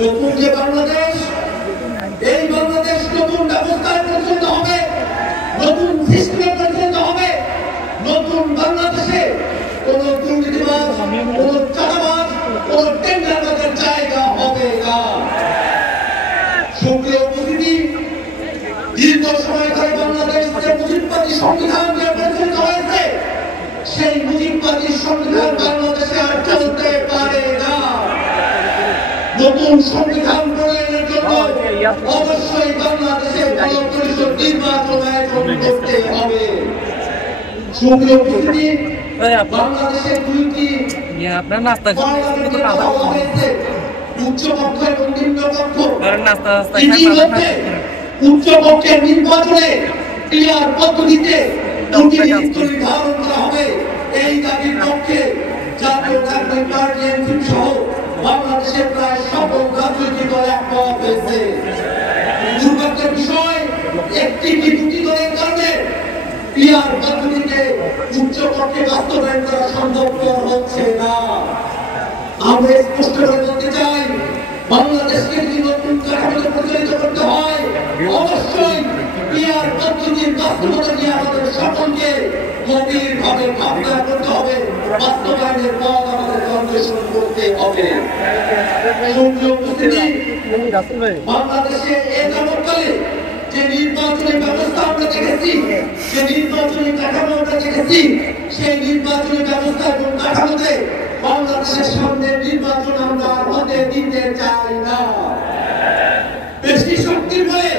নতুন যে বাংলাদেশ, এই বাংলাদেশ নতুন ব্যবস্থায় পরিচালিত হবে, নতুন সিস্টেমে পরিচালিত হবে। নতুন বাংলাদেশে কোন দুর্নীতিবাজ, কোন চাঁদাবাজ, কোন টেন্ডারবাজের জায়গা হবে না। সুপ্রিয় উপস্থিতি, দীর্ঘ সময় ধরে বাংলাদেশ যে মুজিববাদী সংবিধান যে পরিচালিত হয়েছে, সেই মুজিববাদী সংবিধান বাংলাদেশে আর চলতে পারে না। নতুন সংবিধান প্রণয়নের জন্য অবশ্যই বাংলাদেশে গণপরিষদ নির্বাচন আয়োজন করতে হবে। সুপ্রিয় উপস্থিতি, বাংলাদেশে দুইটি হয়েছে, উচ্চপক্ষ এবং নিম্নপক্ষ। উচ্চপক্ষের নির্বাচনে ক্লিয়ার পদ্ধতিতে দুটি নীতি নির্ধারণ করা হবে। এই দাবির পক্ষে জাতীয় নাগরিক পার্টি এনসিপি সহ বাংলাদেশের প্রায় সকল রাজনৈতিক দল একমত হয়েছে। দুর্ভাগ্যের বিষয়, একটি কি দুটি দলের কারণে ক্লিয়ার পদ্ধতিতে উচ্চপক্ষে বাস্তবায়ন করা সম্ভবপর হচ্ছে না। আমরা স্পষ্ট করে বলতে চাই, বাংলাদেশকে যদি নতুন কাঠামোতে পরিচালিত করতে হয়, অবশ্যই ক্লিয়ার পদ্ধতির বাস্তবতা নিয়ে আমাদের সকলকে গভীরভাবে ভাবনা করতে হবে। বাস্তবায়নের পথ আমাদের অন্বেষণ করতে হবে। বাংলাদেশে এ যাবৎকালে যে নির্বাচনী ব্যবস্থা আমরা দেখেছি, যে নির্বাচনী কাঠামো আমরা দেখেছি, সেই নির্বাচনী ব্যবস্থা এবং কাঠামোতে বাংলাদেশের সামনে নির্বাচন আমরা হতে দিতে চাই না। বেশি শক্তির বলে